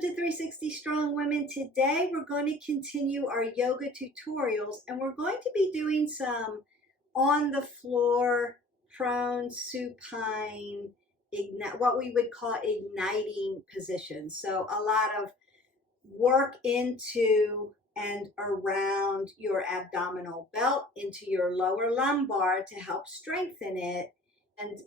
Welcome to 360 Strong Women. Today we're going to continue our yoga tutorials, and we're going to be doing some on the floor, prone, supine, what we would call igniting positions. So a lot of work into and around your abdominal belt, into your lower lumbar to help strengthen it, and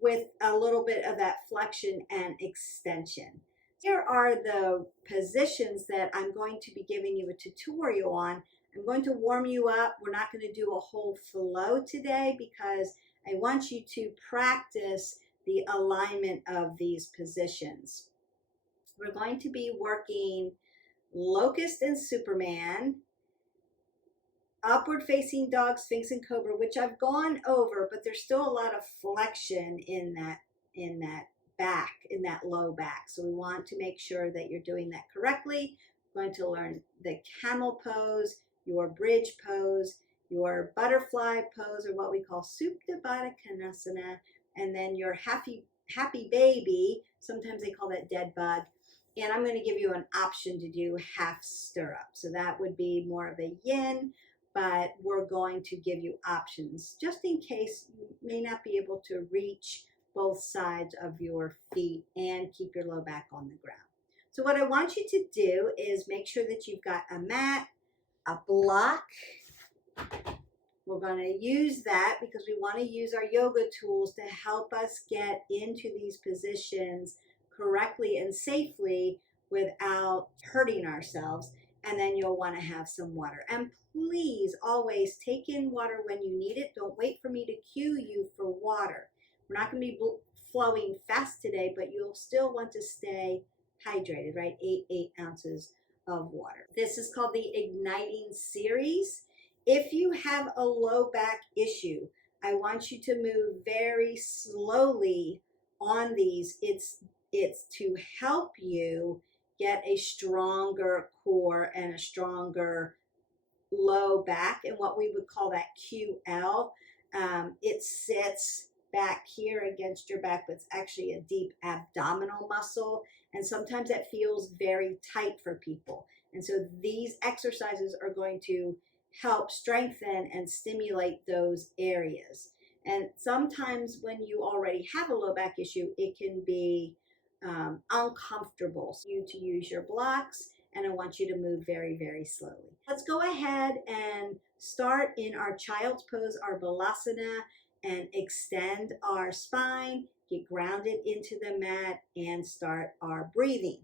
with a little bit of that flexion and extension. Here are the positions that I'm going to be giving you a tutorial on. I'm going to warm you up. We're not going to do a whole flow today because I want you to practice the alignment of these positions. We're going to be working Locust and Superman, upward facing dog, Sphinx and Cobra, which I've gone over, but there's still a lot of flexion in that back, in that low back. So we want to make sure that you're doing that correctly. We're going to learn the camel pose, your bridge pose, your butterfly pose, or what we call Supta Baddha Konasana, and then your happy baby. Sometimes they call that dead bug. And I'm going to give you an option to do half stirrup. So that would be more of a yin, but we're going to give you options just in case you may not be able to reach both sides of your feet and keep your low back on the ground. So what I want you to do is make sure that you've got a mat, a block. We're going to use that because we want to use our yoga tools to help us get into these positions correctly and safely without hurting ourselves. And then you'll want to have some water. And please always take in water when you need it. Don't wait for me to cue you for water. We're not going to be flowing fast today, but you'll still want to stay hydrated, right? 8 ounces of water. This is called the Igniting Series. If you have a low back issue, I want you to move very slowly on these. It's to help you get a stronger core and a stronger low back, and what we would call that QL. It sits back here against your back, but it's actually a deep abdominal muscle, and sometimes that feels very tight for people. And so these exercises are going to help strengthen and stimulate those areas. And sometimes when you already have a low back issue, it can be uncomfortable for you to use your blocks, and I want you to move very, very slowly. Let's go ahead and start in our child's pose, our balasana, and extend our spine, get grounded into the mat, and start our breathing.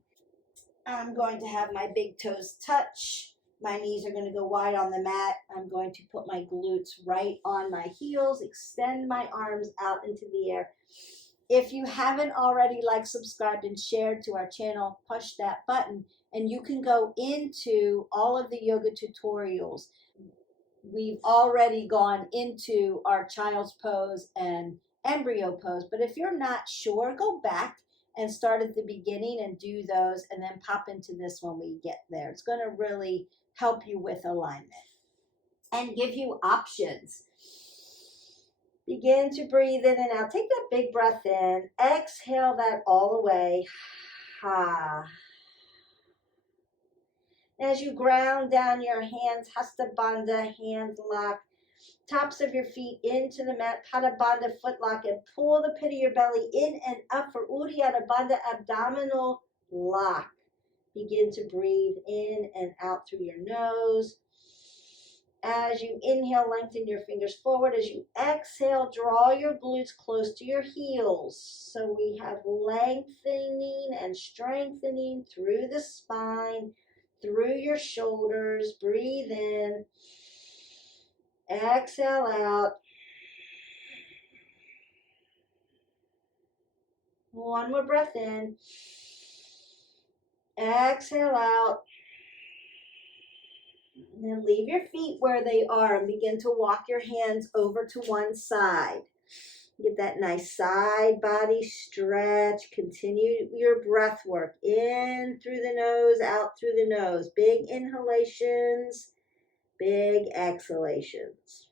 I'm going to have my big toes touch. My knees are going to go wide on the mat. I'm going to put my glutes right on my heels, extend my arms out into the air. If you haven't already liked, subscribed, and shared to our channel, push that button, and you can go into all of the yoga tutorials. We've already gone into our child's pose and embryo pose, but if you're not sure, go back and start at the beginning and do those, and then pop into this when we get there. It's going to really help you with alignment and give you options. Begin to breathe in and out. Take that big breath in. Exhale that all the way. Ha. As you ground down your hands, Hasta Bandha, hands lock. Tops of your feet into the mat, Pada Bandha, foot lock, and pull the pit of your belly in and up for Uddiyana Bandha, abdominal lock. Begin to breathe in and out through your nose. As you inhale, lengthen your fingers forward. As you exhale, draw your glutes close to your heels. So we have lengthening and strengthening through the spine, through your shoulders. Breathe in. Exhale out. One more breath in. Exhale out. And then leave your feet where they are and begin to walk your hands over to one side. Get that nice side body stretch. Continue your breath work. In through the nose, out through the nose. Big inhalations, big exhalations.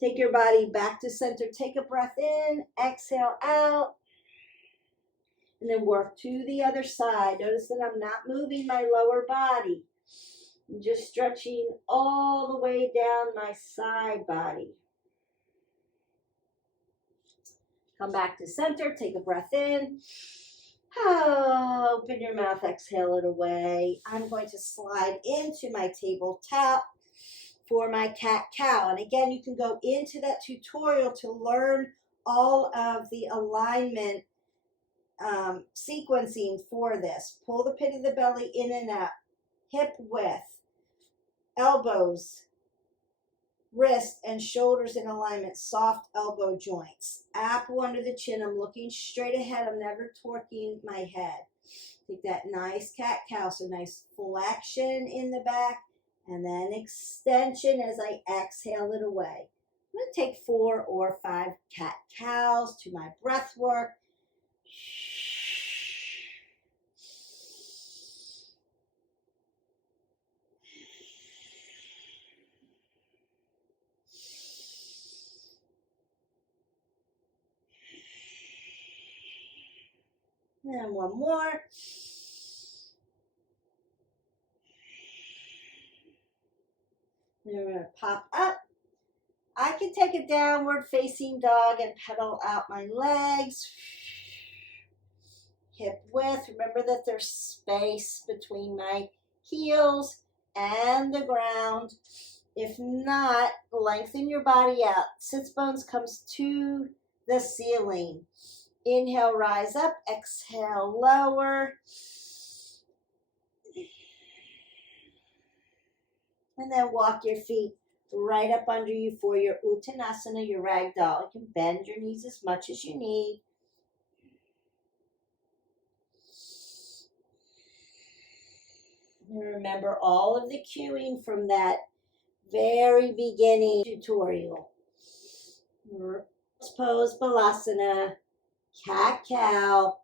Take your body back to center. Take a breath in, exhale out. And then work to the other side. Notice that I'm not moving my lower body. I'm just stretching all the way down my side body. Come back to center. Take a breath in. Open your mouth. Exhale it away. I'm going to slide into my tabletop for my cat-cow. And again, you can go into that tutorial to learn all of the alignment sequencing for this. Pull the pit of the belly in and up, hip width, elbows, wrist and shoulders in alignment, soft elbow joints, apple under the chin. I'm looking straight ahead. I'm never torquing my head. Take that nice cat-cow, so nice flexion in the back and then extension as I exhale it away. I'm going to take 4 or 5 cat-cows to my breath work. And one more. And we're going to pop up. I can take a downward facing dog and pedal out my legs. Hip width. Remember that there's space between my heels and the ground. If not, lengthen your body out. Sits bones comes to the ceiling. Inhale, rise up. Exhale, lower. And then walk your feet right up under you for your Uttanasana, your ragdoll. You can bend your knees as much as you need. And remember all of the cueing from that very beginning tutorial. Pose, Balasana, cat-cow,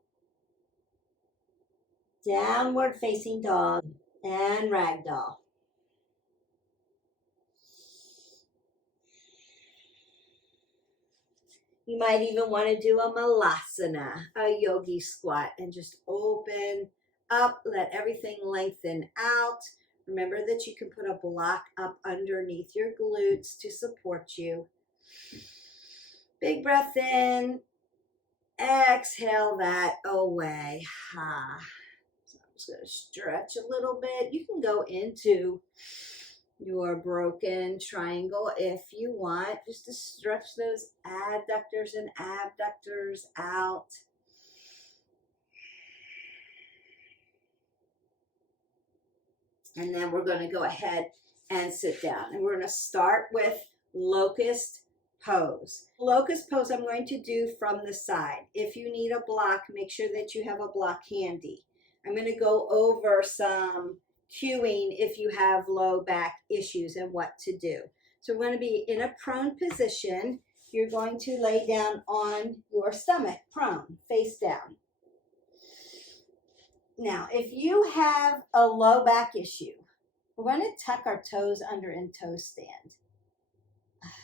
downward facing dog, and ragdoll. You might even want to do a malasana, a yogi squat, and just open up, let everything lengthen out. Remember that you can put a block up underneath your glutes to support you. Big breath in. Exhale that away. So I'm just going to stretch a little bit. You can go into your broken triangle if you want, just to stretch those adductors and abductors out. And then we're going to go ahead and sit down. And we're going to start with locust pose. Locust pose I'm going to do from the side. If you need a block, make sure that you have a block handy. I'm going to go over some cueing if you have low back issues and what to do. So we're going to be in a prone position. You're going to lay down on your stomach, prone, face down. Now, if you have a low back issue, we're going to tuck our toes under in toe stand.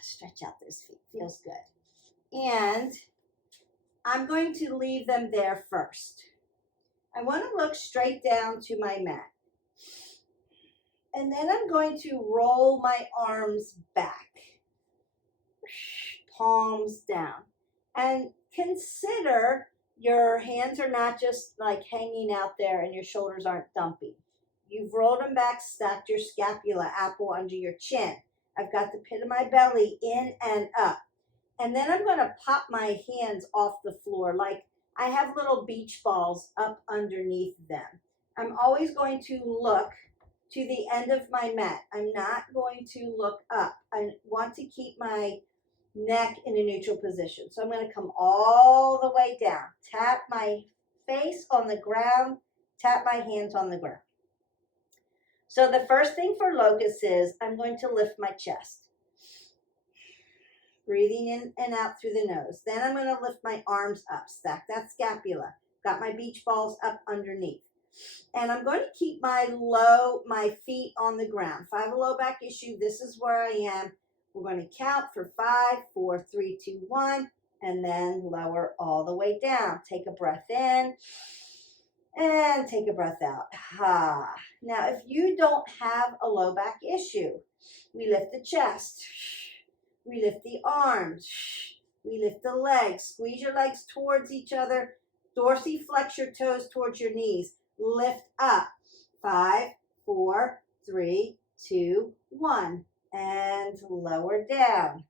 Stretch out those feet, feels good. And I'm going to leave them there first. I want to look straight down to my mat. And then I'm going to roll my arms back, palms down. And consider your hands are not just like hanging out there and your shoulders aren't dumping. You've rolled them back, stacked your scapula, apple under your chin. I've got the pit of my belly in and up. And then I'm going to pop my hands off the floor like I have little beach balls up underneath them. I'm always going to look to the end of my mat. I'm not going to look up. I want to keep my neck in a neutral position. So I'm going to come all the way down. Tap my face on the ground. Tap my hands on the ground. So the first thing for locust is I'm going to lift my chest. Breathing in and out through the nose. Then I'm going to lift my arms up. Stack that scapula. Got my beach balls up underneath. And I'm going to keep my feet on the ground. If I have a low back issue, this is where I am. We're going to count for 5, 4, 3, 2, 1. and then lower all the way down. Take a breath in and take a breath out. Ha. Now, if you don't have a low back issue, we lift the chest, we lift the arms, we lift the legs. Squeeze your legs towards each other. Dorsiflex your toes towards your knees. Lift up. 5, 4, 3, 2, 1. And lower down.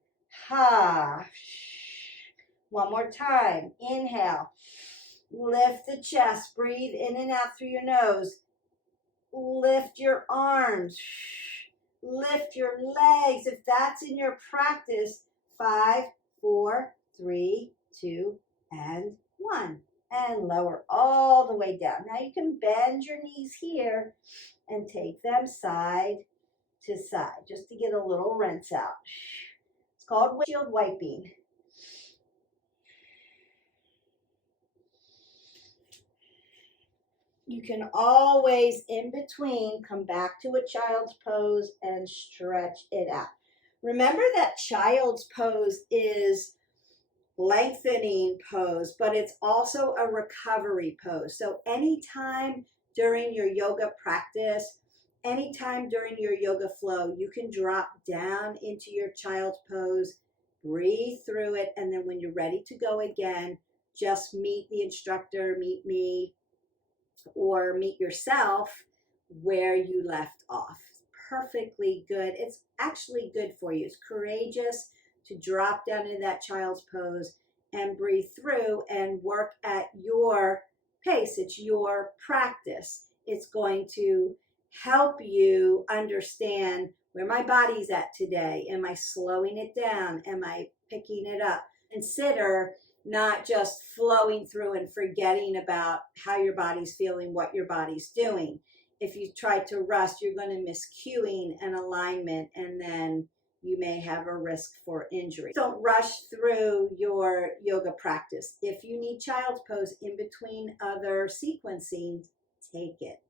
Ha. One more time. Inhale. Lift the chest. Breathe in and out through your nose. Lift your arms. Lift your legs. If that's in your practice, 5, 4, 3, 2, and 1. And lower all the way down. Now you can bend your knees here and take them side to side just to get a little rinse out. It's called windshield wiping. You can always, in between, come back to a child's pose and stretch it out. Remember that child's pose is lengthening pose, but it's also a recovery pose. So anytime during your yoga practice, anytime during your yoga flow, you can drop down into your child's pose, breathe through it, and then when you're ready to go again, just meet the instructor, meet me, or meet yourself where you left off. Perfectly good. It's actually good for you. It's courageous to drop down into that child's pose and breathe through and work at your pace. It's your practice. It's going to help you understand where my body's at today. Am I slowing it down? Am I picking it up? Consider not just flowing through and forgetting about how your body's feeling, what your body's doing. If you try to rush, you're going to miss cueing and alignment, and then you may have a risk for injury. Don't rush through your yoga practice. If you need child's pose in between other sequencing, take it.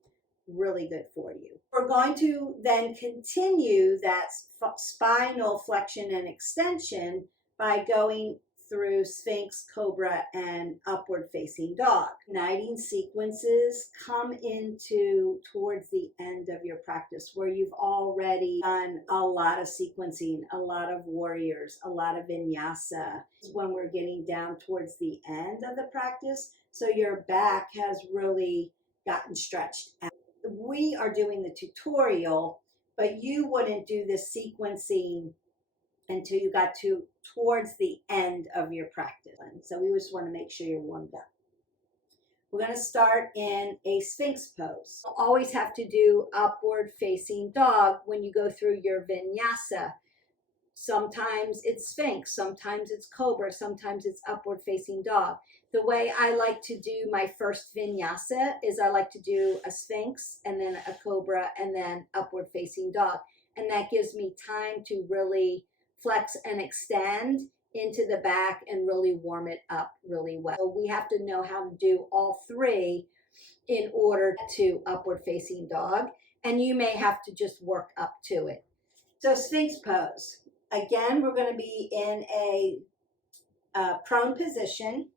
Really good for you. We're going to then continue that spinal flexion and extension by going through Sphinx, Cobra, and upward facing dog. Uniting sequences come into towards the end of your practice where you've already done a lot of sequencing, a lot of warriors, a lot of vinyasa. When we're getting down towards the end of the practice, so your back has really gotten stretched out. We are doing the tutorial, but you wouldn't do the sequencing until you got towards the end of your practice. So we just want to make sure you're warmed up. We're going to start in a Sphinx pose. You'll always have to do upward facing dog when you go through your vinyasa. Sometimes it's Sphinx, sometimes it's Cobra, sometimes it's upward facing dog. The way I like to do my first vinyasa is I like to do a Sphinx and then a Cobra and then upward facing dog. And that gives me time to really flex and extend into the back and really warm it up really well. So we have to know how to do all three in order to upward facing dog, and you may have to just work up to it. So Sphinx pose. Again, we're going to be in a prone position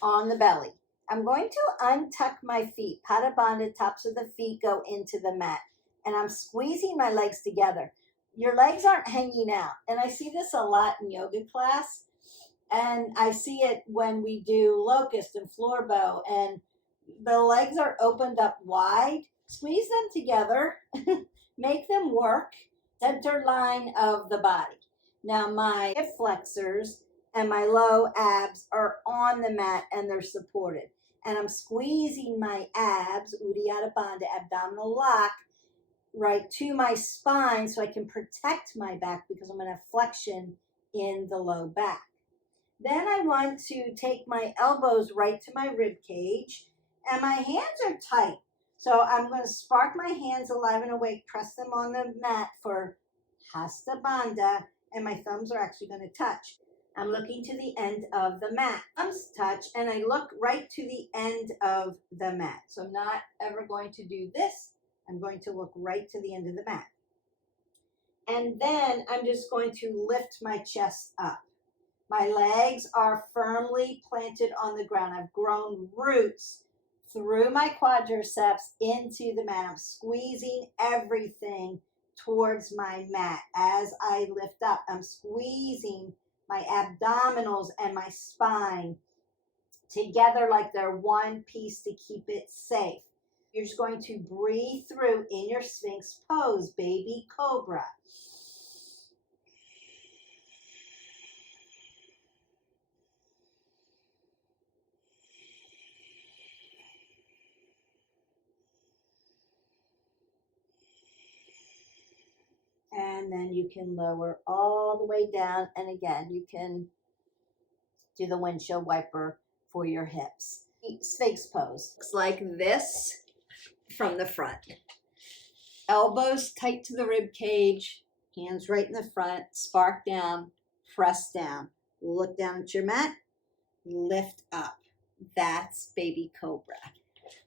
on the belly. I'm going to untuck my feet. Pada bandha, tops of the feet go into the mat, and I'm squeezing my legs together. Your legs aren't hanging out. And I see this a lot in yoga class. And I see it when we do Locust and floor bow. And the legs are opened up wide. Squeeze them together. Make them work. Center line of the body. Now my hip flexors and my low abs are on the mat and they're supported. And I'm squeezing my abs, Uddiyana Bandha, abdominal lock, right to my spine so I can protect my back because I'm going to have flexion in the low back. Then I want to take my elbows right to my rib cage, and my hands are tight. So I'm going to spark my hands alive and awake, press them on the mat for Hasta Bandha, and my thumbs are actually going to touch. I'm looking to the end of the mat. Thumbs touch, and I look right to the end of the mat. So I'm not ever going to do this. I'm going to look right to the end of the mat. And then I'm just going to lift my chest up. My legs are firmly planted on the ground. I've grown roots through my quadriceps into the mat. I'm squeezing everything towards my mat as I lift up. I'm squeezing my abdominals and my spine together like they're one piece to keep it safe. You're just going to breathe through in your Sphinx pose, baby Cobra. And then you can lower all the way down. And again, you can do the windshield wiper for your hips. Sphinx pose. Looks like this from the front. Elbows tight to the rib cage, hands right in the front, spark down, press down. Look down at your mat, lift up. That's baby Cobra.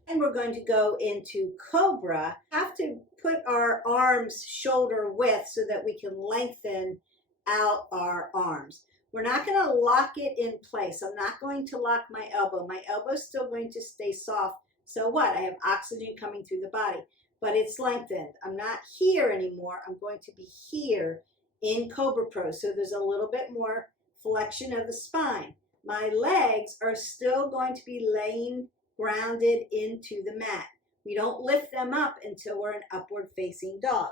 And we're going to go into Cobra. Have to put our arms shoulder width so that we can lengthen out our arms. We're not going to lock it in place. I'm not going to lock my elbow. My elbow's still going to stay soft. So what? I have oxygen coming through the body, but it's lengthened. I'm not here anymore. I'm going to be here in Cobra pose. So there's a little bit more flexion of the spine. My legs are still going to be laying grounded into the mat. We don't lift them up until we're an upward facing dog.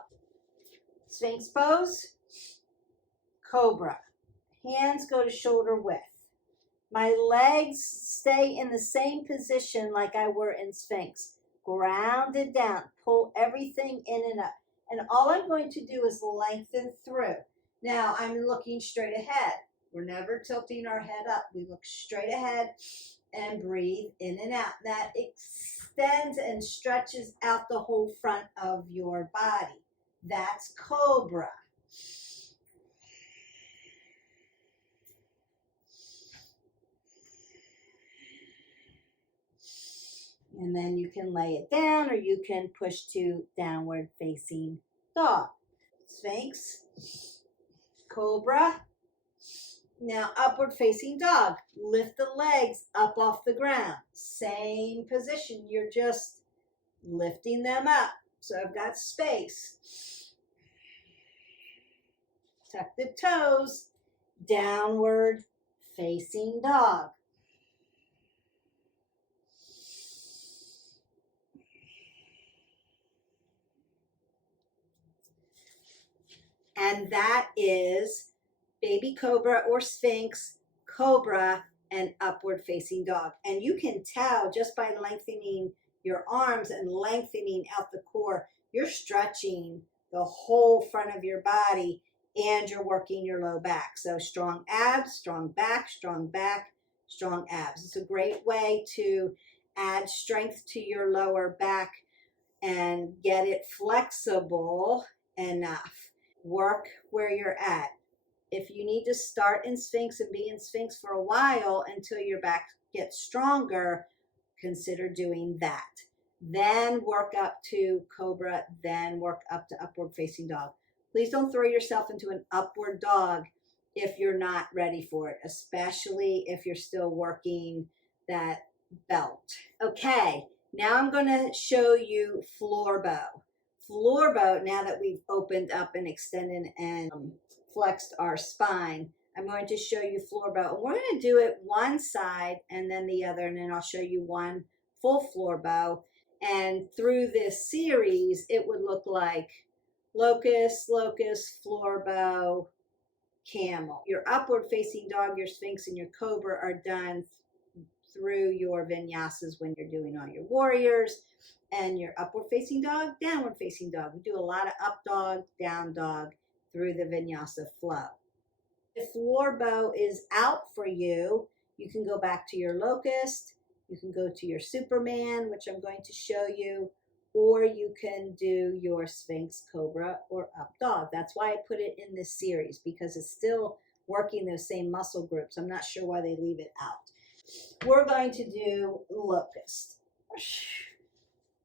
Sphinx pose, Cobra. Hands go to shoulder width. My legs stay in the same position like I were in Sphinx. Grounded down. Pull everything in and up. And all I'm going to do is lengthen through. Now I'm looking straight ahead. We're never tilting our head up. We look straight ahead and breathe in and out. That extends and stretches out the whole front of your body. That's Cobra. And then you can lay it down or you can push to downward facing dog. Sphinx, Cobra. Now upward facing dog. Lift the legs up off the ground. Same position. You're just lifting them up. So I've got space. Tuck the toes. Downward facing dog. And that is baby Cobra or Sphinx, Cobra, and upward facing dog. And you can tell just by lengthening your arms and lengthening out the core, you're stretching the whole front of your body and you're working your low back. So strong abs, strong back, strong abs. It's a great way to add strength to your lower back and get it flexible enough. Work where you're at. If you need to start in Sphinx and be in Sphinx for a while until your back gets stronger, consider doing that. Then work up to Cobra, then work up to upward facing dog. Please don't throw yourself into an upward dog if you're not ready for it, especially if you're still working that belt. Okay, now I'm going to show you floor bow. Floor bow, now that we've opened up and extended and flexed our spine, I'm going to show you floor bow. We're going to do it one side and then the other, and then I'll show you one full floor bow. And through this series, it would look like locust, locust, floor bow, camel. Your upward facing dog, your Sphinx, and your Cobra are done through your vinyasas when you're doing all your warriors. And your upward facing dog, downward facing dog. We do a lot of up dog, down dog through the vinyasa flow. If floor bow is out for you, you can go back to your locust, you can go to your Superman, which I'm going to show you, or you can do your Sphinx, Cobra, or up dog. That's why I put it in this series, because it's still working those same muscle groups. I'm not sure why they leave it out. We're going to do locust.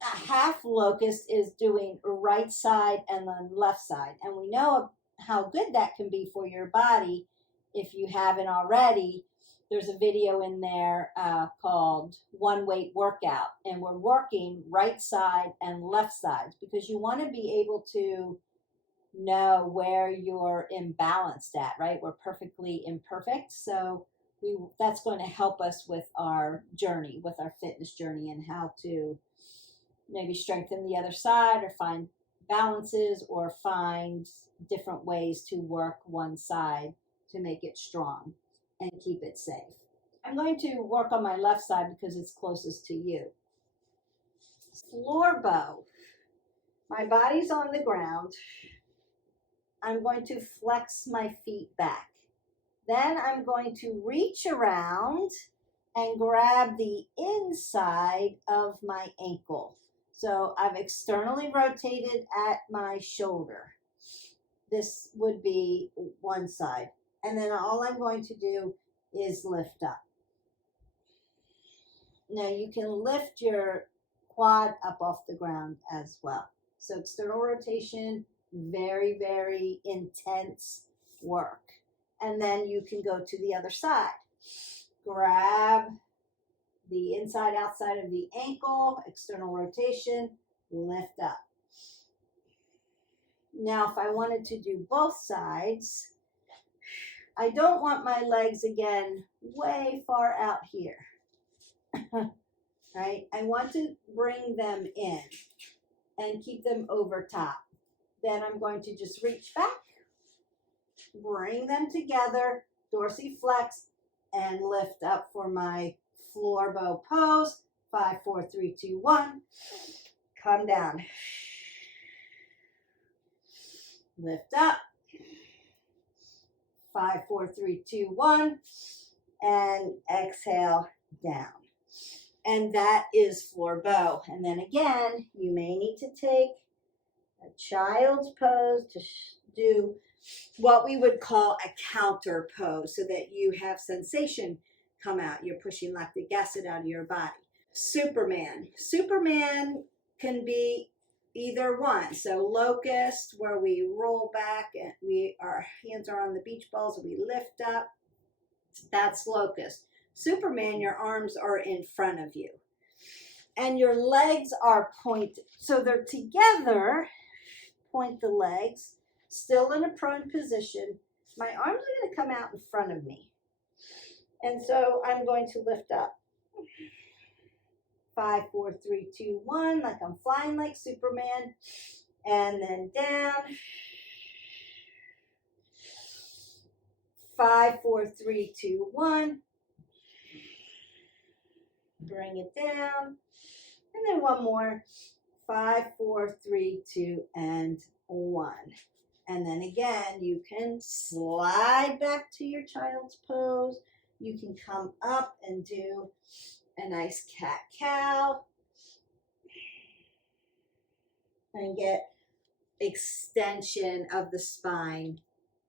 A half locust is doing right side and then left side. And we know how good that can be for your body. If you haven't already, there's a video in there called One Weight Workout, and we're working right side and left sides because you want to be able to know where you're imbalanced at, right? We're perfectly imperfect. So that's going to help us with our journey, with our fitness journey, and how to maybe strengthen the other side or find balances or find different ways to work one side to make it strong and keep it safe. I'm going to work on my left side because it's closest to you. Floor bow. My body's on the ground. I'm going to flex my feet back. Then I'm going to reach around and grab the inside of my ankle. So I've externally rotated at my shoulder. This would be one side. And then all I'm going to do is lift up. Now you can lift your quad up off the ground as well. So external rotation, very, very intense work. And then you can go to the other side. Grab the inside, outside of the ankle, external rotation, lift up. Now, if I wanted to do both sides, I don't want my legs again way far out here. Right? I want to bring them in and keep them over top. Then I'm going to just reach back, bring them together, dorsiflex, and lift up for my floor bow pose. 5, 4, 3, 2, 1. Come down. Lift up. 5, 4, 3, 2, 1. And exhale down. And that is floor bow. And then again, you may need to take a child's pose to do what we would call a counter pose so that you have sensation come out. You're pushing lactic acid out of your body. Superman. Superman can be either one. So Locust, where we roll back and our hands are on the beach balls and we lift up. That's Locust. Superman, your arms are in front of you. And your legs are pointed. So they're together. Point the legs. Still in a prone position. My arms are going to come out in front of me. And so I'm going to lift up. 5, 4, 3, 2, 1. Like I'm flying like Superman. And then down. 5, 4, 3, 2, 1. Bring it down. And then one more. 5, 4, 3, 2, and 1. And then again, you can slide back to your child's pose. You can come up and do a nice cat-cow. And get extension of the spine.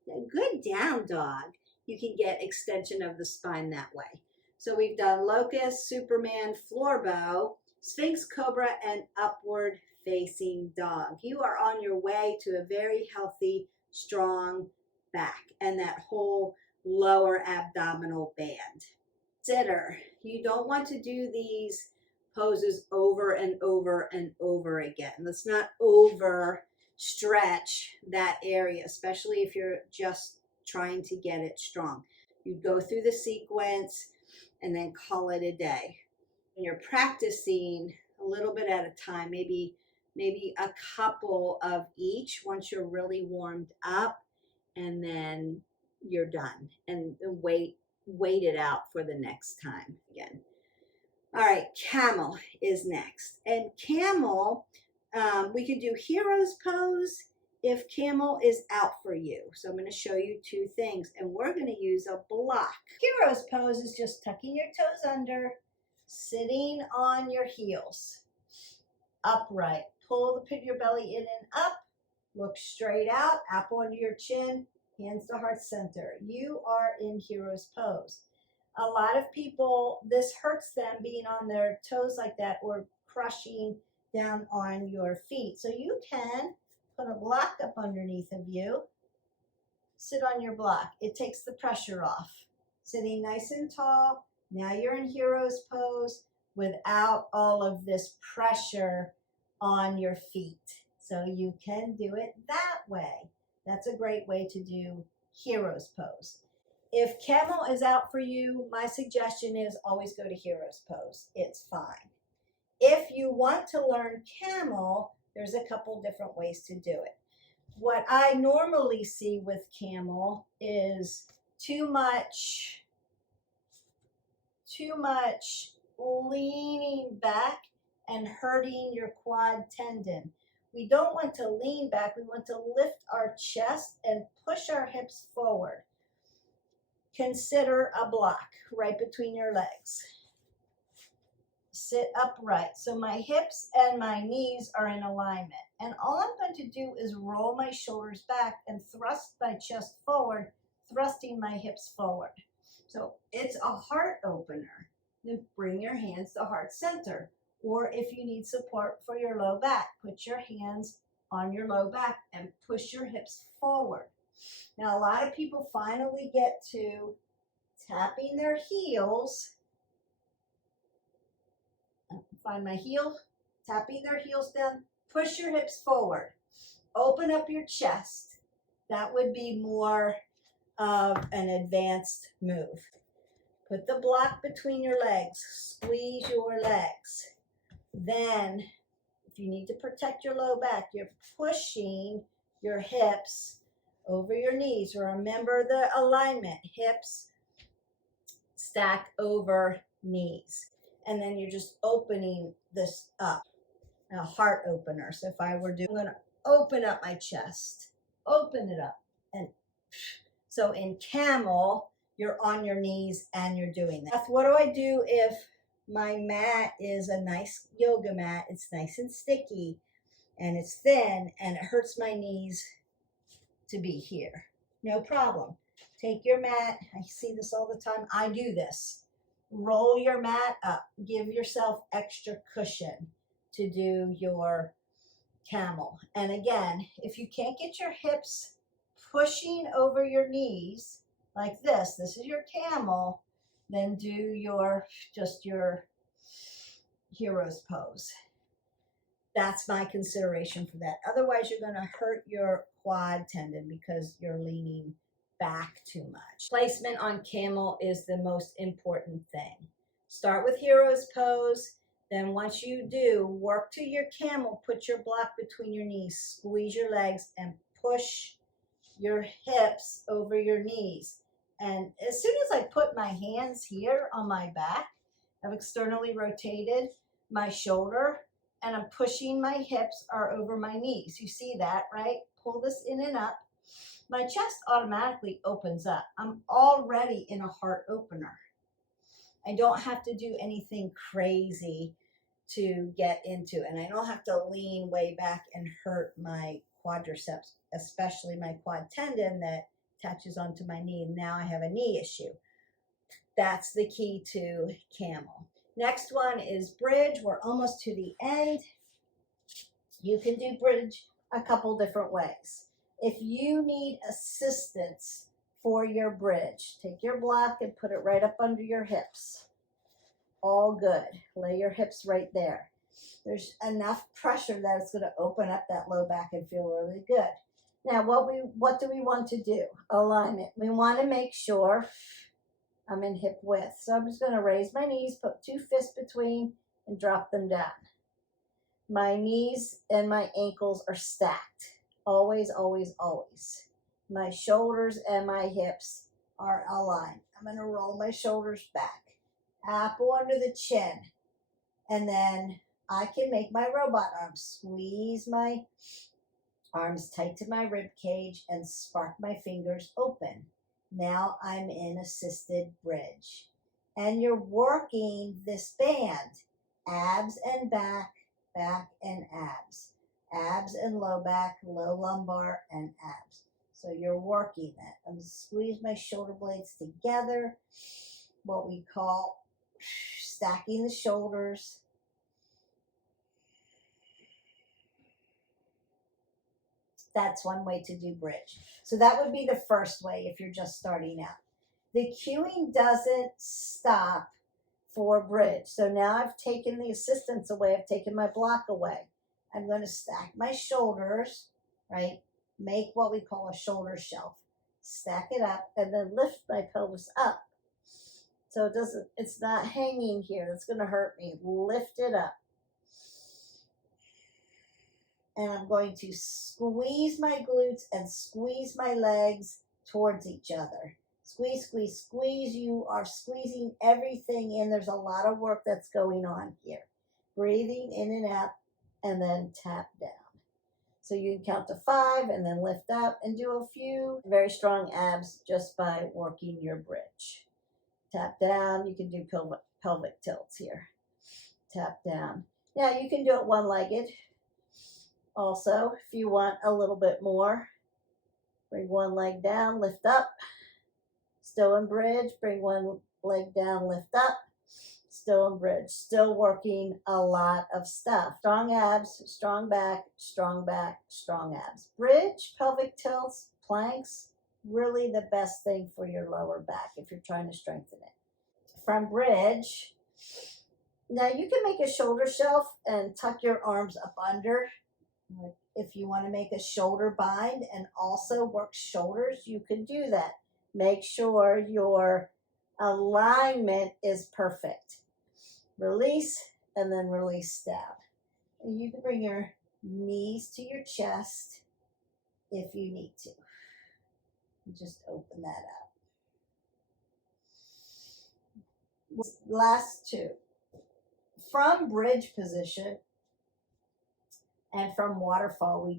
Good down dog. You can get extension of the spine that way. So we've done Locust, Superman, floor bow, Sphinx, Cobra, and upward facing dog. You are on your way to a very healthy, strong back and that whole lower abdominal band. Sitter. You don't want to do these poses over and over and over again. Let's not over stretch that area, especially if you're just trying to get it strong. You go through the sequence and then call it a day. When you're practicing a little bit at a time, maybe a couple of each once you're really warmed up, and then you're done. And wait it out for the next time again. All right, Camel is next. And Camel, we can do Hero's Pose if Camel is out for you. So I'm going to show you two things, and we're going to use a block. Hero's Pose is just tucking your toes under, sitting on your heels, upright. Pull the pit of your belly in and up, look straight out, apple under your chin, hands to heart center. You are in Hero's Pose. A lot of people, this hurts them being on their toes like that or crushing down on your feet. So you can put a block up underneath of you sit on your block. It takes the pressure off. Sitting nice and tall. Now you're in hero's pose without all of this pressure on your feet. So you can do it that way. That's a great way to do hero's pose. If camel is out for you, my suggestion is always go to hero's pose. It's fine. If you want to learn camel, there's a couple different ways to do it. What I normally see with camel is too much leaning back and hurting your quad tendon. We don't want to lean back. We want to lift our chest and push our hips forward. Consider a block right between your legs. Sit upright. So my hips and my knees are in alignment. And all I'm going to do is roll my shoulders back and thrust my chest forward, thrusting my hips forward. So it's a heart opener. Then bring your hands to heart center. Or if you need support for your low back, put your hands on your low back and push your hips forward. Now, a lot of people finally get to tapping their heels. Find my heel, tapping their heels down. Push your hips forward. Open up your chest. That would be more of an advanced move. Put the block between your legs. Squeeze your legs. Then, if you need to protect your low back, you're pushing your hips over your knees. Remember the alignment. Hips stack over knees. And then you're just opening this up. A heart opener. So if I were doing, I'm going to open up my chest. Open it up. And so in camel, you're on your knees and you're doing that. What do I do if my mat is a nice yoga mat? It's nice and sticky and it's thin and it hurts my knees to be here. No problem. Take your mat. I see this all the time. I do this. Roll your mat up. Give yourself extra cushion to do your camel. And again, if you can't get your hips pushing over your knees like this is your camel, then do your hero's pose. That's my consideration for that. Otherwise, you're going to hurt your quad tendon because you're leaning back too much. Placement on camel is the most important thing. Start with hero's pose. Then once you do, work to your camel. Put your block between your knees. Squeeze your legs and push your hips over your knees. And as soon as I put my hands here on my back, I've externally rotated my shoulder and I'm pushing my hips are over my knees. You see that, right? Pull this in and up. My chest automatically opens up. I'm already in a heart opener. I don't have to do anything crazy to get into, and I don't have to lean way back and hurt my quadriceps, especially my quad tendon that attaches onto my knee. Now I have a knee issue. That's the key to camel. Next one is bridge. We're almost to the end. You can do bridge a couple different ways. If you need assistance for your bridge, take your block and put it right up under your hips. All good. Lay your hips right there. There's enough pressure that it's going to open up that low back and feel really good. Now, what do we want to do? Alignment. We want to make sure I'm in hip width. So I'm just going to raise my knees, put two fists between, and drop them down. My knees and my ankles are stacked. Always, always, always. My shoulders and my hips are aligned. I'm going to roll my shoulders back. Apple under the chin. And then I can make my robot arms. Squeeze my arms tight to my rib cage and spark my fingers open. Now I'm in assisted bridge. And you're working this band. Abs and back, back and abs. Abs and low back, low lumbar and abs. So you're working that. I'm going to squeeze my shoulder blades together. What we call stacking the shoulders. That's one way to do bridge. So that would be the first way if you're just starting out. The cueing doesn't stop for bridge. So now I've taken the assistance away. I've taken my block away. I'm going to stack my shoulders, right? Make what we call a shoulder shelf. Stack it up and then lift my pelvis up. So it's not hanging here. It's going to hurt me. Lift it up. And I'm going to squeeze my glutes and squeeze my legs towards each other. Squeeze, squeeze, squeeze. You are squeezing everything in. There's a lot of work that's going on here. Breathing in and out and then tap down. So you can count to 5 and then lift up and do a few very strong abs just by working your bridge. Tap down. You can do pelvic tilts here. Tap down. Now you can do it one-legged. Also, if you want a little bit more, bring one leg down, lift up, still in bridge, bring one leg down, lift up, still in bridge, still working a lot of stuff. Strong abs, strong back, strong back, strong abs. Bridge, pelvic tilts, planks, really the best thing for your lower back if you're trying to strengthen it. From bridge, now you can make a shoulder shelf and tuck your arms up under. If you want to make a shoulder bind and also work shoulders, you can do that. Make sure your alignment is perfect. Release and then release down. And you can bring your knees to your chest if you need to. Just open that up. Last two. From bridge position, and from waterfall, we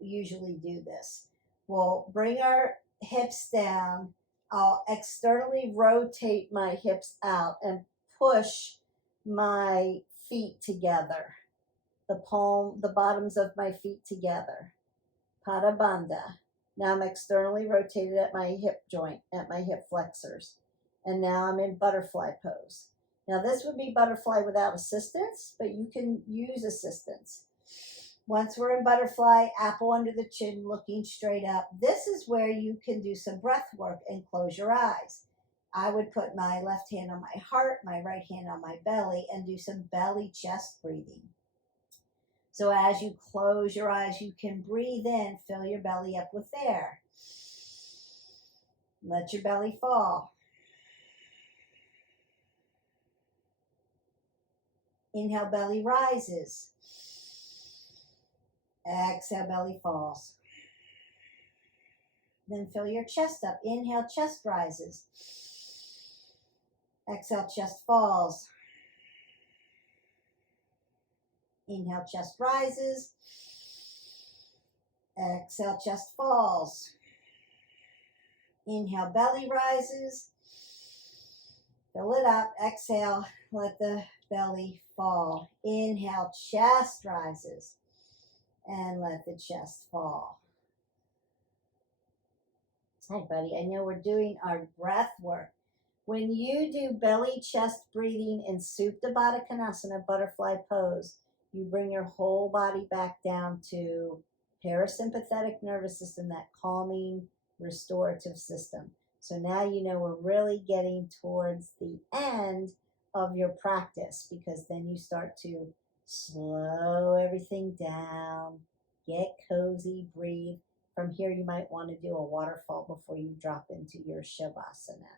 usually do this. We'll bring our hips down. I'll externally rotate my hips out and push my feet together. The bottoms of my feet together. Pada Bandha. Now I'm externally rotated at my hip joint, at my hip flexors. And now I'm in butterfly pose. Now this would be butterfly without assistance, but you can use assistance. Once we're in butterfly, apple under the chin, looking straight up. This is where you can do some breath work and close your eyes. I would put my left hand on my heart, my right hand on my belly, and do some belly chest breathing. So as you close your eyes, you can breathe in, fill your belly up with air. Let your belly fall. Inhale, belly rises. Exhale, belly falls. Then fill your chest up. Inhale, chest rises. Exhale, chest falls. Inhale, chest rises. Exhale, chest falls. Inhale, belly rises. Fill it up. Exhale, let the belly fall. Inhale, chest rises. And let the chest fall. Hi, buddy. I know we're doing our breath work. When you do belly chest breathing in Supta Baddha Konasana, butterfly pose, you bring your whole body back down to parasympathetic nervous system, that calming, restorative system. So now you know we're really getting towards the end of your practice, because then you start to slow everything down, get cozy, breathe. From here, you might want to do a waterfall before you drop into your Shavasana.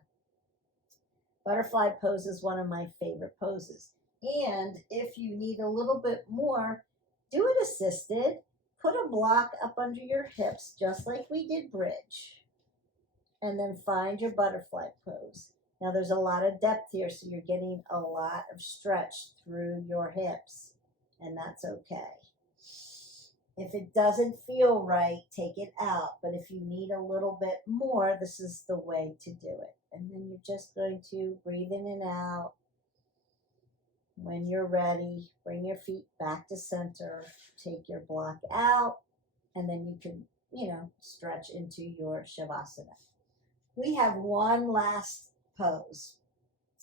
Butterfly pose is one of my favorite poses. And if you need a little bit more, do it assisted. Put a block up under your hips, just like we did bridge. And then find your butterfly pose. Now there's a lot of depth here, so you're getting a lot of stretch through your hips. And that's okay. If it doesn't feel right, take it out. But if you need a little bit more, this is the way to do it. And then you're just going to breathe in and out. When you're ready, bring your feet back to center. Take your block out. And then you can, stretch into your Shavasana. We have one last pose.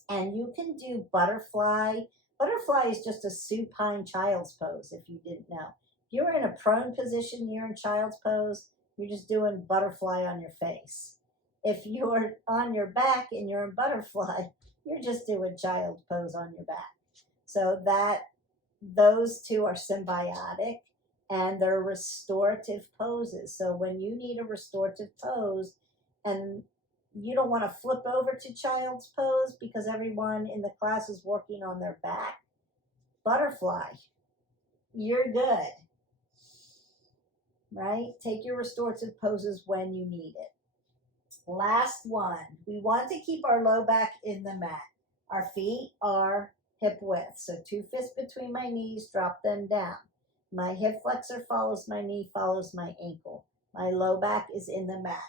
And you can do butterfly. Butterfly is just a supine child's pose, if you didn't know. you're in a prone position, you're in child's pose, you're just doing butterfly on your face. If you're on your back and you're in butterfly, you're just doing child pose on your back. So that those two are symbiotic and they're restorative poses. So when you need a restorative pose and you don't want to flip over to child's pose because everyone in the class is working on their back, butterfly, you're good, right? Take your restorative poses when you need it. Last one, we want to keep our low back in the mat. Our feet are hip width, so 2 fists between my knees, drop them down. My hip flexor follows my knee, follows my ankle. My low back is in the mat.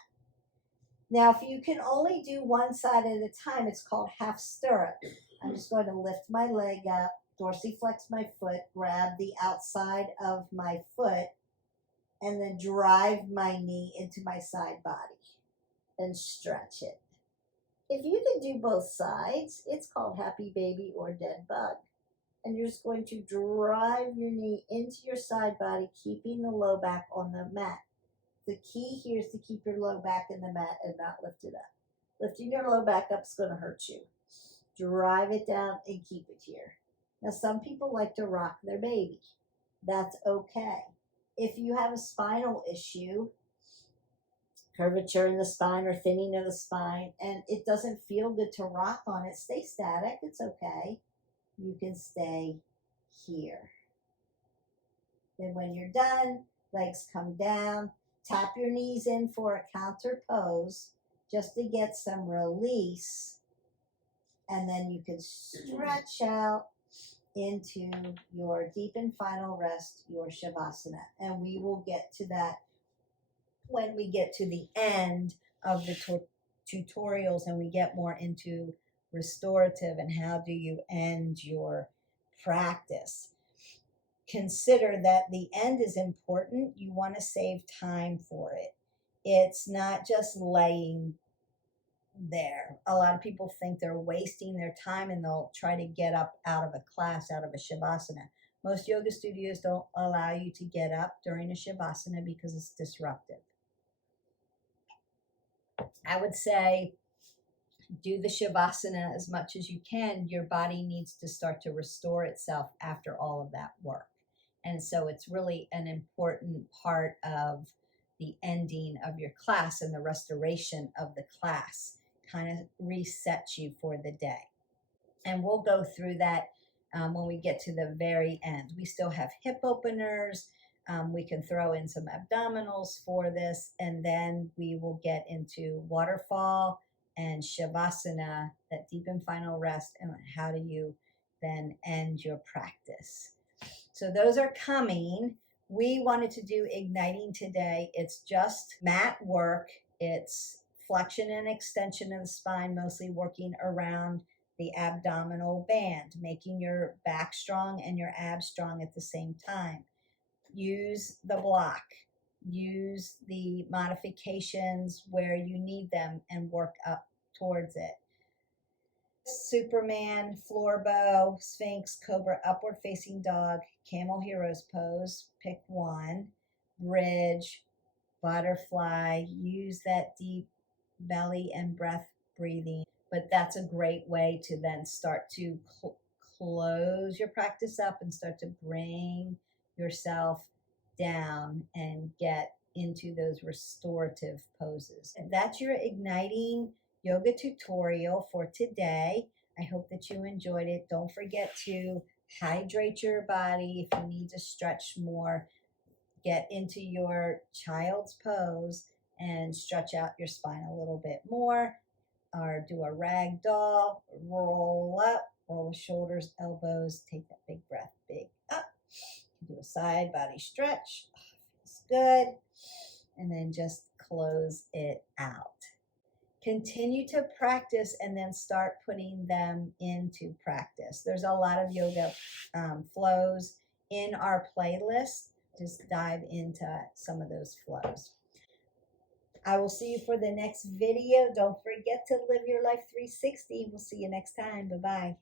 Now, if you can only do one side at a time, it's called half stirrup. I'm just going to lift my leg up, dorsiflex my foot, grab the outside of my foot, and then drive my knee into my side body and stretch it. If you can do both sides, it's called happy baby or dead bug. And you're just going to drive your knee into your side body, keeping the low back on the mat. The key here is to keep your low back in the mat and not lift it up. Lifting your low back up is going to hurt you. Drive it down and keep it here. Now, some people like to rock their baby. That's okay. If you have a spinal issue, curvature in the spine or thinning of the spine, and it doesn't feel good to rock on it, stay static. It's okay. You can stay here. Then when you're done, legs come down. Tap your knees in for a counter pose just to get some release. And then you can stretch out into your deep and final rest, your Shavasana. And we will get to that when we get to the end of the tutorials and we get more into restorative and how do you end your practice. Consider that the end is important. You want to save time for it. It's not just laying there. A lot of people think they're wasting their time and they'll try to get up out of a class, out of a Shavasana. Most yoga studios don't allow you to get up during a Shavasana because it's disruptive. I would say do the Shavasana as much as you can. Your body needs to start to restore itself after all of that work. And so it's really an important part of the ending of your class and the restoration of the class kind of resets you for the day. And we'll go through that when we get to the very end. We still have hip openers. We can throw in some abdominals for this, and then we will get into waterfall and Shavasana, that deep and final rest, and how do you then end your practice. So those are coming. We wanted to do igniting today. It's just mat work. It's flexion and extension of the spine, mostly working around the abdominal band, making your back strong and your abs strong at the same time. Use the block. Use the modifications where you need them and work up towards it. Superman, floor bow, Sphinx, Cobra, upward facing dog, Camel hero's pose, pick one, bridge, butterfly. Use that deep belly and breath breathing. But that's a great way to then start to close your practice up and start to bring yourself down and get into those restorative poses. And that's your igniting yoga tutorial for today. I hope that you enjoyed it. Don't forget to hydrate your body. If you need to stretch more, get into your child's pose and stretch out your spine a little bit more, or do a rag doll, roll up, roll the shoulders, elbows, take that big breath, big up. Do a side body stretch, feels good, and then just close it out. Continue to practice and then start putting them into practice. There's a lot of yoga flows in our playlist. Just dive into some of those flows. I will see you for the next video. Don't forget to live your life 360. We'll see you next time. Bye-bye.